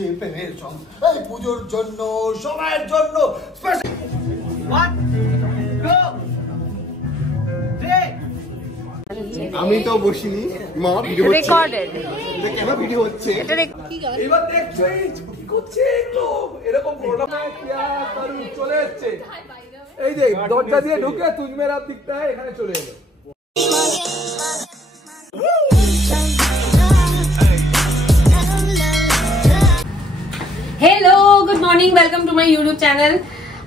হচ্ছে প্রেমের সং এই পুজোর জন্য সবার জন্য স্পেশাল 1 2 3 আমি তো বসিনি মা ভিডিও হচ্ছে রেকর্ডেড এটা কেন ভিডিও হচ্ছে এটা এবার দেখছো কি করছে তো এরকম প্রোগ্রাম কিয়া করু চলে যাচ্ছে এই যে দরজা দিয়ে ঢুকে তুজ মেরা দিকটা এখানে চলে এলো hello good morning welcome to my YouTube channel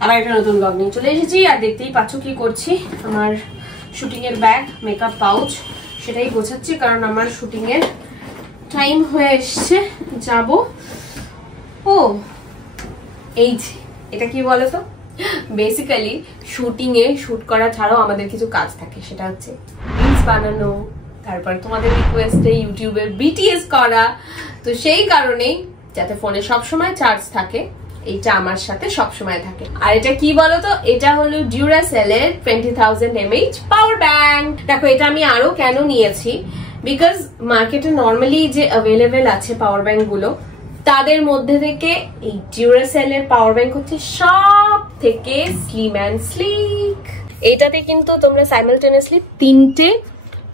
আবার একটা নতুন ব্লগ নিয়ে চলে এসেছি আর দেখতেই পাচ্ছ কি করছি আমার শুটিং এর ব্যাগ মেকআপ পাউচ সেটাই গোছাচ্ছি কারণ আমার শুটিং এর টাইম হয়ে এসেছে যাব ও এই যে এটা কি বলো তো বেসিক্যালি শুটিং এ শুট করা ছাড়াও আমাদের কিছু কাজ থাকে সেটা হচ্ছে রিলস বানানো তারপর তোমাদের রিকোয়েস্টে ইউটিউবে বিটিএস করা তো সেই কারণেই যাতে ফোনে সব সময় চার্জ থাকে এইটা আমার সাথে সব সময় থাকে আর এটা কি বলতো এটা হলো ডিউরাসেল এর 20000 mAh পাওয়ার ব্যাংক দেখো এটা আমি আরো কেন নিয়েছি বিকজ মার্কেটে নরমালি যে अवेलेबल আছে পাওয়ার ব্যাংক গুলো তাদের মধ্যে থেকে এই ডিউরাসেল এর পাওয়ার ব্যাংক হচ্ছে সব থেকে স্লিম এন্ড স্লিক এটাতে কিন্তু তোমরা সাইমালটেনিয়াসলি তিনটে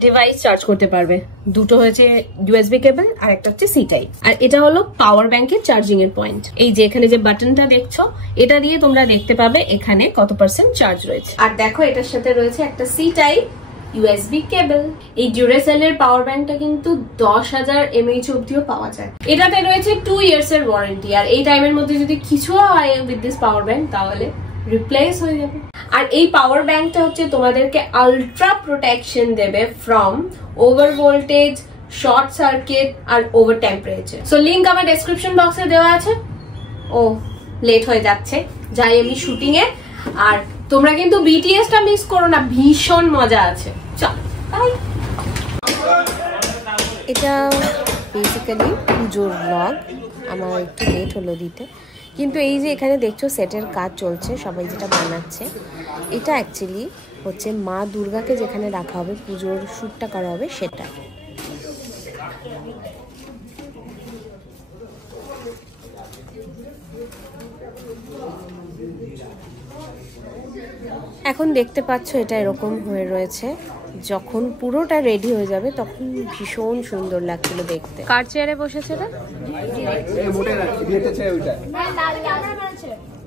ডিভাইস চার্জ করতে পারবে দুটো হচ্ছে ইউএসবি কেবল আর একটা হচ্ছে সি টাইপ আর এটা হলো পাওয়ার ব্যাংকের চার্জিং এর পয়েন্ট এই যে এখানে যে বাটনটা দেখছো এটা দিয়ে তোমরা দেখতে পাবে এখানে কত পার্সেন্ট চার্জ রয়েছে আর দেখো এটার সাথে রয়েছে একটা সি টাইপ ইউএসবি কেবল এই ডিউরাসেল এর পাওয়ার ব্যাংকটা কিন্তু 10000 mAh অবধিও পাওয়া যায় এটাতে রয়েছে 2 ইয়ার্স এর ওয়ারেন্টি আর এই টাইমের মধ্যে যদি কিছু হয় উইথ দিস পাওয়ার ব্যাংক তাহলে রিপ্লেস হয়ে যাবে আর এই পাওয়ার ব্যাংকটা হচ্ছে তোমাদেরকে আলট্রা প্রোটেকশন দেবে from over voltage short circuit আর ওভার টেম্পারেচার সো লিংক আমার ডেসক্রিপশন বক্সে দেওয়া আছে ও লেট হয়ে যাচ্ছে যাই আমি শুটিং এ আর তোমরা কিন্তু বিটিএসটা মিস করো না ভীষণ মজা আছে চল বাই এটা বেসিক্যালি পুজোর ব্লগ আমার একটু লেট হলো দিতে কিন্তু এই যে এখানে দেখছো সেটের কাজ চলছে সবাই যেটা বানাচ্ছে এটা অ্যাকচুয়ালি হচ্ছে মা দুর্গাকে যেখানে রাখা হবে পুজোর শ্যুটটা করা হবে সেটা এখন দেখতে পাচ্ছ এটা এরকম হয়ে রয়েছে যখন পুরোটা রেডি হয়ে যাবে তখন ভীষণ সুন্দর লাগছিল দেখতে কার চেয়ারে বসেছে না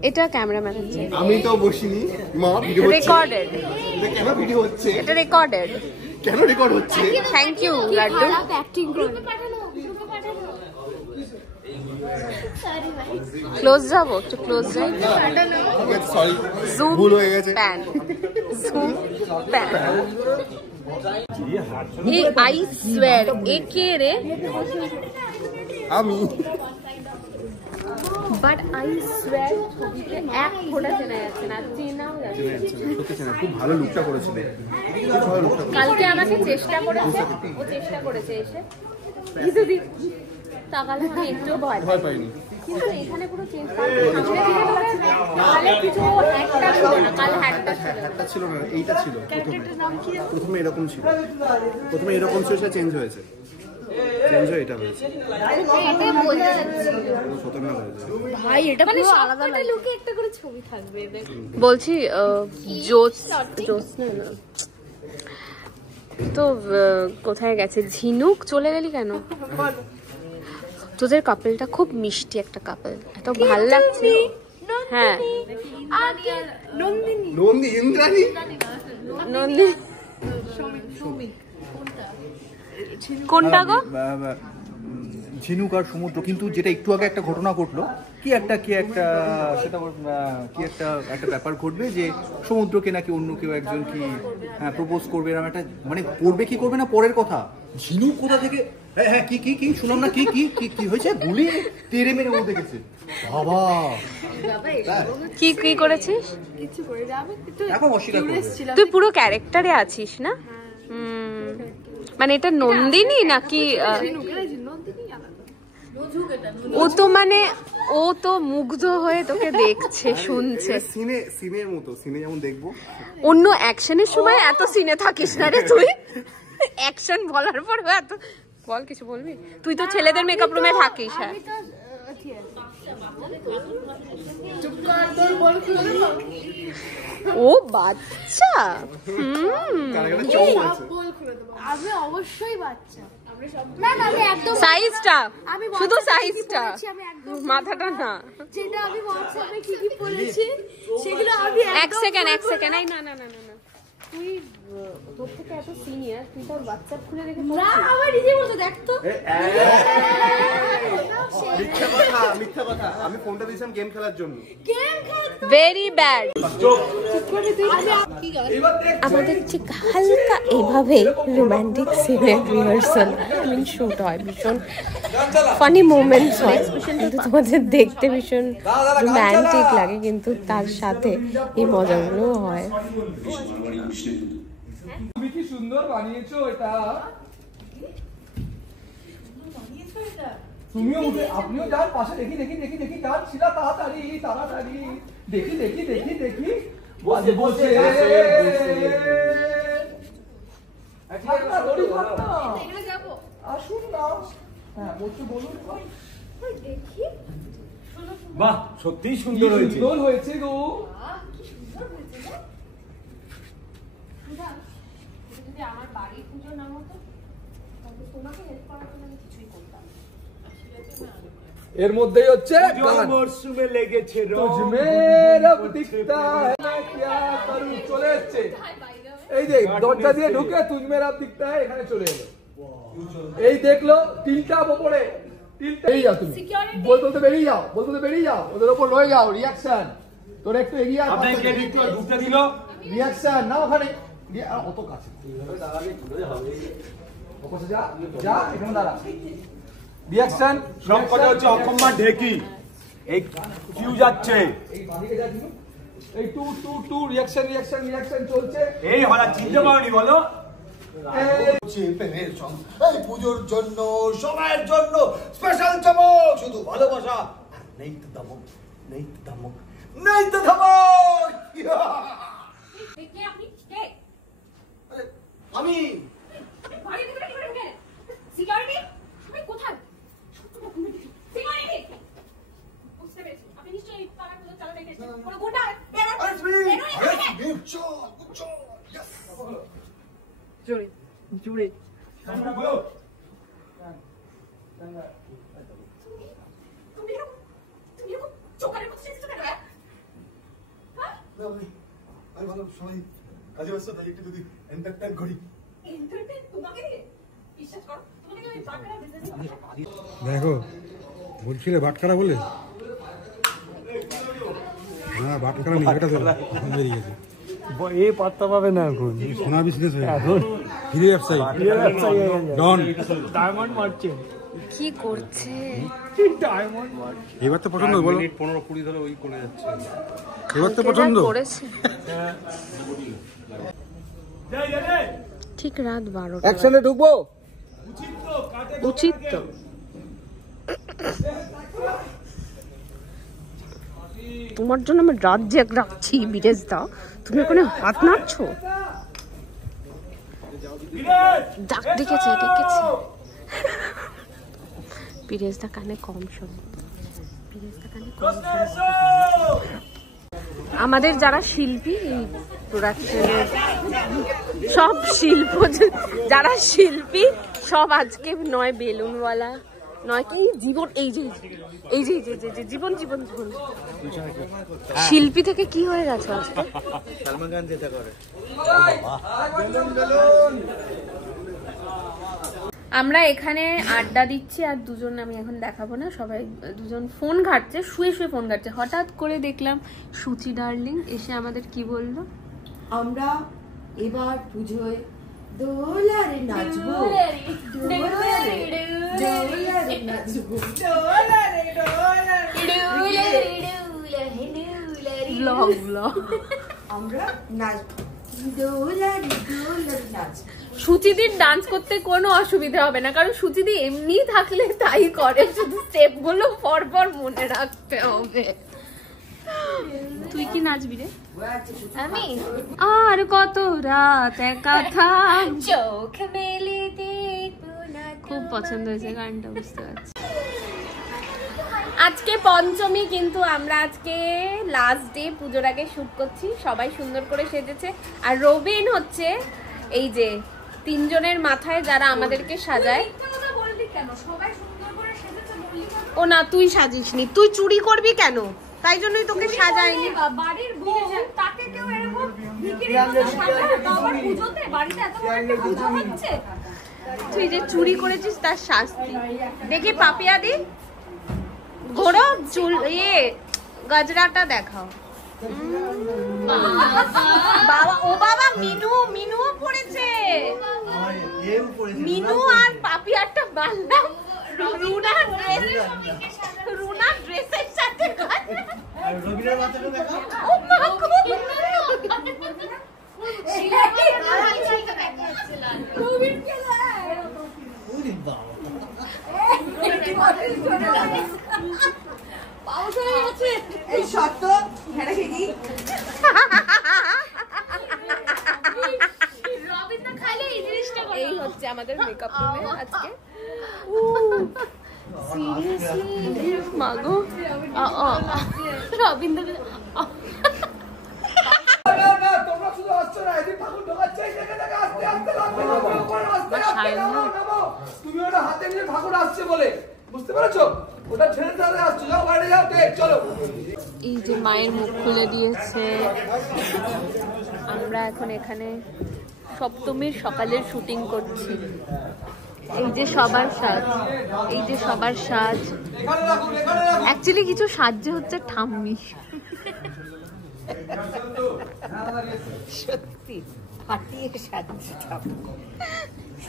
এটা ক্যামেরাম্যান আছে আমি তো বসিনি মা ভিডিও হচ্ছে রেকর্ডেড এটা কেন ভিডিও হচ্ছে এটা রেকর্ডেড কেন রেকর্ড হচ্ছে থ্যাংক ইউ লাড্ডু অ্যাক্টিং করো ক্লোজ যাবো একটু ক্লোজ যাই সরি জুম ভুল হয়ে গেছে প্যান জুম প্যান এই আই সোয়্যার একে রে আমি বাট আই সোয়্যার ছবিতে এক ফোঁটা চেনা যাচ্ছে না চেনাও যাচ্ছে সত্যি চেনা খুব ভালো লুকটা করেছিল খুব ভালো লুকটা কালকে আমাকে চেষ্টা করেছে ও চেষ্টা করেছে এসে যদি তাকালে আমি একটু ভয় পাইনি কিন্তু এখানে পুরো চেঞ্জ কালে কিছু হ্যাটটা ছিল না কাল হ্যাটটা ছিল না এইটা ছিল প্রথমে এরকম ছিল সেটা চেঞ্জ হয়েছে চেঞ্জ হয়ে এটা হয়েছে এটা বোঝা যাচ্ছে খতরনাক হয়েছে ভাই এটা মানে আলাদা লুকে একটা করে ছবি থাকবে বলছি জোস না তো কোথায় গেছে ঝিনুক চলে গেলি কেন তোদের কাপলটা খুব মিষ্টি একটা কাপল এত ভালো লাগছে হ্যাঁ নন্দি ইন্দ্রাণী নন্দিনী কোনটা গো ঝিনুক আর সমুদ্র কিন্তু যেটা একটু আগে একটা ঘটনা ঘটলো কি একটা সেটা কি একটা ব্যাপার ঘটবে যে সমুদ্রকে নাকি অন্য কেউ একজন কি প্রপোজ করবে এরকম একটা মানে করবে কি করবে না পরের কথা ঝিনুক কোথা থেকে হ্যাঁ কি কি কি শুনলাম না কি কি কি কি হয়েছে গুলি তেরে মেরে মধ্যে গেছে বাবা কি কি করেছিস কিছু করে যাবে এখন অস্বীকার করবে তুই পুরো ক্যারেক্টারে আছিস না মানে এটা নন্দিনী নাকি ও তো মানে ও তো মুগ্ধ হয়ে তোকে দেখছে শুনছে সিনের মতো সিনে যেমন দেখবো অন্য অ্যাকশনের সময় এত সিনে থাকিস না রে তুই অ্যাকশন বলার পর এত বল কিছু বলবি তুই তো ছেলেদের মেকআপ রুমে থাকিস হ্যাঁ ও বাচ্চা, আমি অবশ্যই বাচ্চা। না না আমি একদম সাইজটা, আমি শুধু সাইজটা, আমি একদম মাথাটা না। যেটা আমি হোয়াটসঅ্যাপে কি কি বলেছি সেগুলো আমি এক সেকেন্ড এই না না না না না, তুই তোর থেকে এত সিনিয়র, তুই তোর হোয়াটসঅ্যাপ খুলে রেখে না আমার নিজে বলতে দেখ তো। মিথ্যা কথা, আমি ফোনটা দিয়েছিলাম গেম খেলার জন্য। গেম খেলতে ভেরি ব্যাড। আমাদের ঠিক হালকা এভাবে রোমান্টিক সিনের রিহার্সাল শুট হয়, ভীষণ ফানি মোমেন্টস হয়, কিন্তু তোমাদের দেখতে ভীষণ রোমান্টিক লাগে, কিন্তু তার সাথে এই মজাগুলো হয়। তুমি কি সুন্দর বানিয়েছো এটা। তুমিও উঠে, আপনিও যান পাশে, দেখি দেখি দেখি দেখি যান শিলা, তাড়াতাড়ি তাড়াতাড়ি, দেখি দেখি দেখি দেখি বসে বসে আসুন না। হ্যাঁ বলছি, বলুন। বাহ, সত্যিই সুন্দর হয়েছে। সুন্দর হয়েছে গো। যদি আমার বাড়ির পুজো না হতো তবে তোমাকে হেল্প করার জন্য আমি কিছুই করতাম। এর মধ্যেই হচ্ছে গান। মরসুমে লেগেছে তুঝমে রব দিখতা है मैं क्या करूं, চলে যাচ্ছে। এই যে দরজা দিয়ে ঢুকে তুঝমে রব দিখতা है এখানে চলে এলো। এই দেখলো তিনটা ওপরে, তিনটা। এই যাও তুমি, বলতে বেরিয়ে যাও, বলতে বেরিয়ে যাও, ওদের উপর রয়ে যাও। রিঅ্যাকশন তোর একটু এগিয়ে আয়। আপনাকে দেখতে ঢুকতে দিল। রিঅ্যাকশন না ওখানে অত কাছে যা যা, এখানে দাঁড়া। রিঅ্যাকশন সব কথা হচ্ছে অকম্মার ঢেকি, এই কিউ যাচ্ছে, এই বাদিকে যা দিন। এই two two two reaction reaction reaction চলছে। এই হলা চিনতে পারোনি বলো। এই পুজোর জন্য, সময়ের জন্য স্পেশাল চমক, শুধু ভালোবাসা, নেই তো ধমক, নেই তো ধমক, নেই তো ধমক। আমি সিকিউরিটি তুমি কোথায়? সিকিউরিটি বুঝতে পেরেছি, আপনি নিশ্চয়ই পাড়ার পুজো চালাতে গেছেন, কোনো গুন্ডা জোরে জোরে। আমি ভালো সবাই কাজে ব্যস্ত, তাই একটু যদি এন্টারটেইন করি। দেখো বলছিলে বাটখারা বলে, না বাটখারা নেই, এটা বেরিয়ে গেছে। এ পাত্তা পাবে না এখন, সোনা বিজনেস হয়ে এখন হিরে ব্যবসায়ী ডন ডায়মন্ড মারছে। কি করছে? ডায়মন্ড মারছে। এবার তো পছন্দ, বলো 15-20 ধরে ওই করে যাচ্ছে। এবার তো পছন্দ করেছে। ঠিক রাত 12টা। অ্যাকশনে ঢুকবো, উচিত তো। তোমার জন্য আমি রাত জেগ রাখছি বিরেশ দা, তুমি ওখানে হাত নাড়ছো। ডেকেছে বিরেশ দা কানে কম শোনে, বিরেশ দা কানে কম শোনে। আমাদের যারা শিল্পী, এই প্রোডাকশনের সব যারা শিল্পী সব আজকে নয় বেলুনওয়ালা, নয় কি জীবন, এই যে জীবন জীবন জীবন শিল্পী থেকে কি হয়ে গেছে আজকে। সালমান খান যেটা করে। আমরা এখানে আড্ডা দিচ্ছি, আর দুজন আমি এখন দেখাবো না, সবাই দুজন ফোন ঘাটছে, শুয়ে শুয়ে ফোন ঘাটছে। হঠাৎ করে দেখলাম সুচি ডার্লিং এসে আমাদের কি বললো, আমরা এবার পুজোয় দোলারে নাচবো, দোলারে নাচবো। আমরা নাচবো দোলারে দোলারে নাচবো। সুচিদির ডান্স করতে কোনো অসুবিধা হবে না, কারণ সুচিদি এমনি থাকলে তাই করে, শুধু স্টেপ গুলো পরপর মনে রাখতে হবে। তুই কি নাচবি রে? আমি আর কত রাত একা থাক, চোখ মেলে দেখবো না। খুব পছন্দ হয়েছে গানটা, বুঝতে পারছি। আজকে পঞ্চমী, কিন্তু আমরা আজকে লাস্ট ডে, পুজোর আগে শুট করছি। সবাই সুন্দর করে সেজেছে। আর রবিন হচ্ছে এই যে তিনজনের মাথায় যারা আমাদেরকে সাজায়। ও না, তুই সাজিসনি, তুই চুরি করবি কেন? তাই জন্যই তোকে সাজায়নি। বাড়ির বউ তাকে কেউ এরকম ভিখিরির মতো সাজায় বাবার পুজোতে? বাড়িতে এত বড় একটা পূজা হচ্ছে, তুই যে চুরি করেছিস তার শাস্তি। দেখি পাপিয়া দি, ঘোড়ো চুল, গজরাটা দেখাও। বাবা, ও বাবা, মিনুও পড়েছে। মিনু আর পাপিয়ারটা বানলাম রুনা ড্রেসের সাথে। এই হচ্ছে আমাদের মেকআপ রুমে আজকে। সিরিয়াসলি মাগো, রবীন্দ্র তোমরা শুধু আসছো না, এদিন ঠাকুর ঢোকাচ্ছে, আস্তে তুমি ওটা হাতে নিয়ে ঠাকুর আসছে বলে বুঝতে পেরেছো? ওটা ছেড়ে তাহলে আসছো, যাও বাইরে যাও, চলো। এই যে মায়ের মুখ খুলে দিয়েছে। আমরা এখন এখানে সপ্তমীর সকালের শুটিং করছি। এই যে সবার সাজ, এই যে সবার সাজ। অ্যাকচুয়ালি কিছু সাজে হচ্ছে ঠাম্মি। সত্যি ফাটিয়ে সাজছে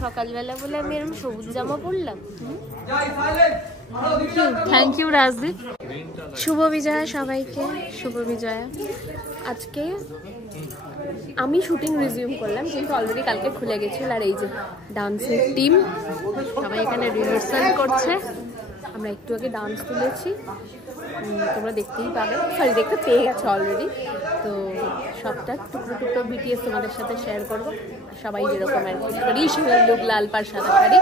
সকালবেলা বলে আমি এরকম সবুজ জামা পরলাম। Thank you Rajdeep. শুভ বিজয়া সবাইকে, শুভ বিজয়া। আজকে আমি শুটিং রিজিউম করলাম, কিন্তু অলরেডি কালকে খুলে গেছিল। আর এই যে ডান্সের টিম সবাই এখানে রিহার্সাল করছে। আমরা একটু আগে ডান্স তুলেছি, তোমরা দেখতেই পাবে, সরি দেখতে পেয়ে গেছো অলরেডি। তো সবটা টুকরো টুকরো বিটিএস তোমাদের সাথে শেয়ার করবো। সবাই যেরকম আর কি ট্রেডিশনাল লুক, লাল পাড় সাদা শাড়ি।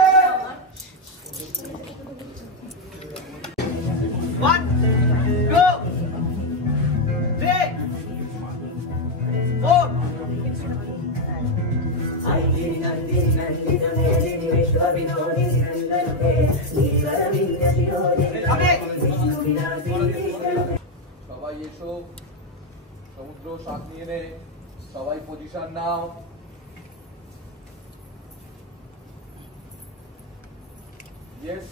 সবাই এসো, সমুদ্র সাথ নিয়ে নে, সবাই পজিশন নাও। Yes,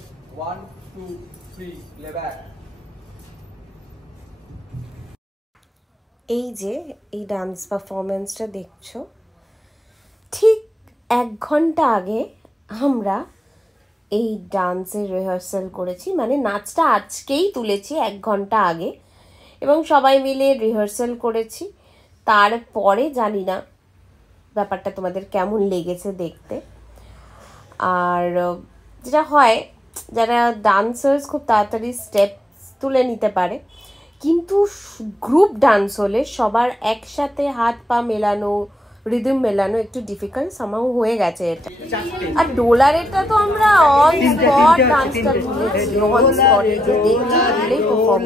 1, 2, 3, play back. এই যে এই ডান্স পারফরমেন্সটা দেখছো, ঠিক 1 ঘন্টা আগে আমরা এই ডান্সের রিহার্সাল করেছি। মানে নাচটা আজকেই তুলেছি 1 ঘন্টা আগে, এবং সবাই মিলে রিহার্সাল করেছি। তারপরে জানি না ব্যাপারটা তোমাদের কেমন লেগেছে দেখতে। আর যেটা হয়, যারা ডান্সার্স খুব তাড়াতাড়ি স্টেপস তুলে নিতে পারে, কিন্তু গ্রুপ ডান্স হলে সবার একসাথে হাত পা মেলানো, রিদম মেলানো একটু ডিফিকাল্ট সামাও হয়ে গেছে এটা। আর ডোলারেরটা তো আমরা অন স্পট ডান্সটা তুলেছি, অন স্পট দেখলেই পারফর্ম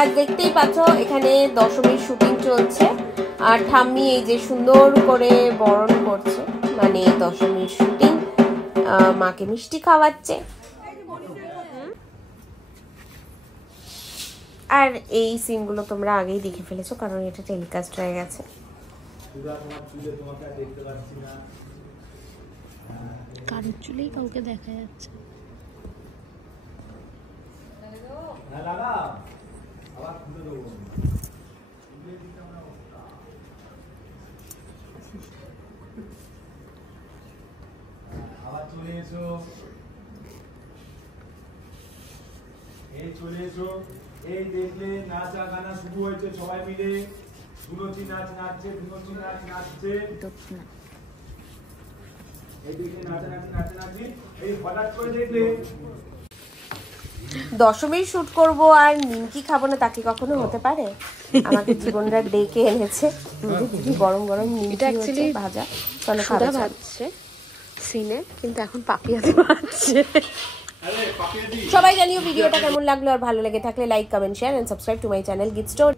আর দেখতেই পাচ্ছ এখানে দশমীর শুটিং চলছে, আর ঠাম্মি এই যে সুন্দর করে বরণ করছে, মানে দশমীর শুটিং মাকে মিষ্টি খাওয়াচ্ছে। আর এই সিনগুলো তোমরা আগেই দেখে ফেলেছো, কারণ এটা টেলিকাস্ট হয়ে গেছে। কারোর চুলেই কাউকে দেখা যাচ্ছে। চলে এসো, এই দেখলে নাচা গানা শুরু হয়েছে, সবাই মিলে ধুনুচি নাচ নাচছে, ধুনুচি নাচ নাচছে, এই দেখলে নাচানাচি নাচানাচি, এই হঠাৎ করে দেখলে দশমীর শুট করব আর নিমকি খাবো না, তাকে কখনো হতে পারে? আমাকে জীবনরা ডেকে এনেছে, গরম গরম নিমকি হচ্ছে ভাজা, চলো খাওয়া যাচ্ছে সিনে, কিন্তু এখন পাপিয়াতে ভাজছে। সবাই জানিও ভিডিওটা কেমন লাগলো, আর ভালো লেগে থাকলে like, comment, share and subscribe to my channel গিট স্টোরি।